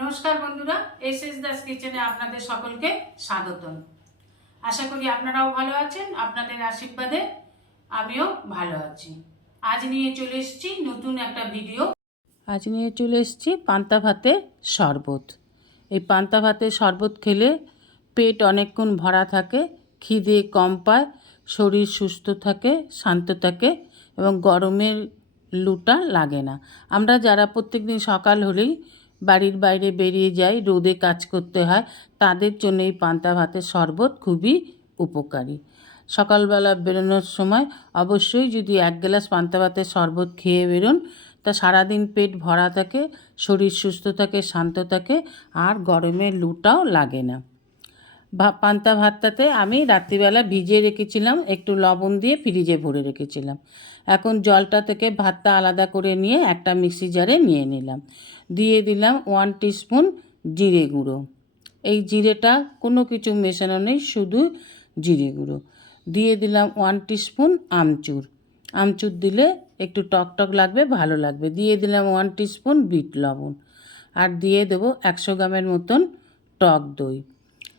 নমস্কার বন্ধুরা S S Das কিচেনে আপনাদের সকলকে স্বাগতম। আশা করি আপনারাও ভালো আছেন, আপনাদের আশীর্বাদে আমিও ভালো আছি। আজ নিয়ে চলে এসেছি নতুন একটা ভিডিও। আজ নিয়ে চলে এসেছি পান্তা ভাতের শরবত। এই পান্তা ভাতের শরবত খেলে পেট অনেকক্ষণ ভরা থাকে, খিদে কম পায়, শরীর সুস্থ থাকে, শান্ত থাকে এবং গরমের লুটা লাগে না। আমরা যারা প্রত্যেকদিন সকাল হলেই বাড়ির বাইরে বেরিয়ে যায়, রোদে কাজ করতে হয়। তাদের জন্য এই পান্তা ভাতের শরবত খুবই উপকারী। সকালবেলা বেরোনোর সময় অবশ্যই যদি এক গ্লাস পান্তা ভাতের শরবত খেয়ে বেরোন, তা সারাদিন পেট ভরা থাকে, শরীর সুস্থ থাকে, শান্ত থাকে, আর গরমের লুটাও লাগে না। পান্তা ভাতটাতে আমি রাত্রিবেলা ভিজিয়ে রেখেছিলাম, একটু লবণ দিয়ে ফ্রিজে ভরে রেখেছিলাম। এখন জলটা থেকে ভাতটা আলাদা করে নিয়ে একটা মিক্সি জারে নিয়ে নিলাম। দিয়ে দিলাম ওয়ান টিস্পুন জিরে গুঁড়ো। এই জিরেটা কোনো কিছু মেশানো নেই, শুধু জিরে গুঁড়ো। দিয়ে দিলাম ওয়ান টিস্পুন আমচুর। আমচুর দিলে একটু টকটক লাগবে, ভালো লাগবে। দিয়ে দিলাম ওয়ান টিস্পুন বিট লবণ। আর দিয়ে দেবো একশো গ্রামের মতন টক দই।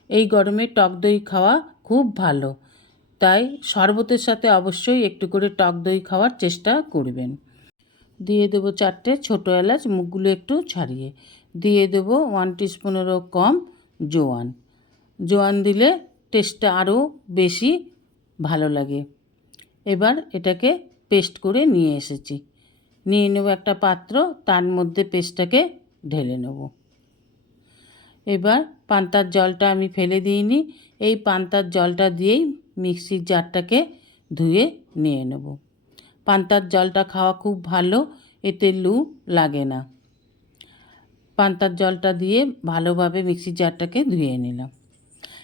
এই গরমে টক দই খাওয়া খুব ভালো। তাই শরবতের সাথে অবশ্যই একটু করে টক দই খাওয়ার চেষ্টা করবেন। দিয়ে দেবো চারটে ছোটো এলাচ, মুখগুলো একটু ছাড়িয়ে। দিয়ে দেবো ওয়ান টিস্পুনেরও কম জোয়ান। জোয়ান দিলে টেস্টটা আরও বেশি ভালো লাগে। এবার এটাকে পেস্ট করে নিয়ে এসেছি। নিয়ে নেব একটা পাত্র, তার মধ্যে পেস্টটাকে ঢেলে নেব। এবার পান্তার জলটা আমি ফেলে দিইনি। এই পান্তার জলটা দিয়েই মিক্সির জারটাকে ধুয়ে নিয়ে নেব। পান্তার জলটা খাওয়া খুব ভালো, এতে লু লাগে না। পান্তার জলটা দিয়ে ভালোভাবে মিক্সির জারটাকে ধুয়ে নিলাম।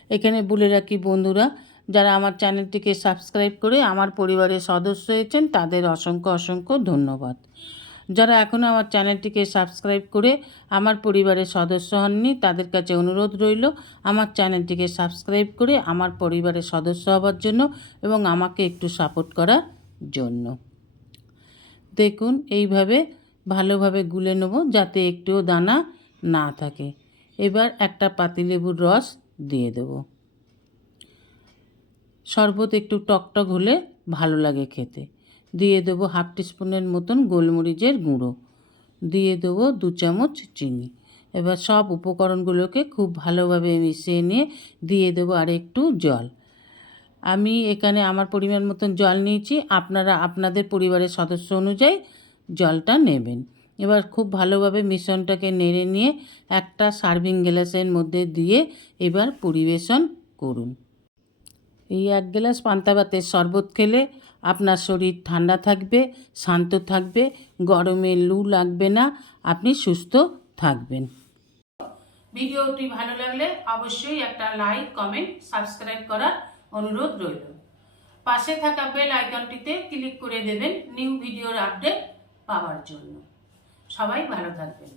এখানে বলে রাখি বন্ধুরা, যারা আমার চ্যানেলটিকে সাবস্ক্রাইব করে আমার পরিবারের সদস্য হয়েছেন, তাদের অসংখ্য অসংখ্য ধন্যবাদ। যারা এখনও আমার চ্যানেলটিকে সাবস্ক্রাইব করে আমার পরিবারের সদস্য হননি, তাদের কাছে অনুরোধ রইল, আমার চ্যানেলটিকে সাবস্ক্রাইব করে আমার পরিবারের সদস্য হবার জন্য এবং আমাকে একটু সাপোর্ট করার জন্য। দেখুন, এইভাবে ভালোভাবে গুলে নেব যাতে একটুও দানা না থাকে। এবার একটা পাতিলেবুর রস দিয়ে দেব। শরবত একটু টকটক হলে ভালো লাগে খেতে। দিয়ে দেবো হাফ টিস্পুনের মতন গোলমরিচের গুঁড়ো। দিয়ে দেবো দু চামচ চিনি। এবার সব উপকরণগুলোকে খুব ভালোভাবে মিশিয়ে নিয়ে দিয়ে দেবো আর একটু জল। আমি এখানে আমার পরিমাণ মতন জল নিয়েছি। আপনারা আপনাদের পরিবারের সদস্য অনুযায়ী জলটা নেবেন। এবার খুব ভালোভাবে মিশ্রণটাকে নেড়ে নিয়ে একটা সার্ভিং গ্লাসের মধ্যে দিয়ে এবার পরিবেশন করুন। এই এক গ্লাস পান্তা ভাতের শরবত খেলে আপনার শরীর ঠান্ডা থাকবে, শান্ত থাকবে, গরমে লু লাগবে না, আপনি সুস্থ থাকবেন। ভিডিওটি ভালো লাগলে অবশ্যই একটা লাইক, কমেন্ট, সাবস্ক্রাইব করার অনুরোধ রইল। পাশে থাকা বেল আইকনটিতে ক্লিক করে দেবেন নিউ ভিডিওর আপডেট পাওয়ার জন্য। সবাই ভালো থাকবেন।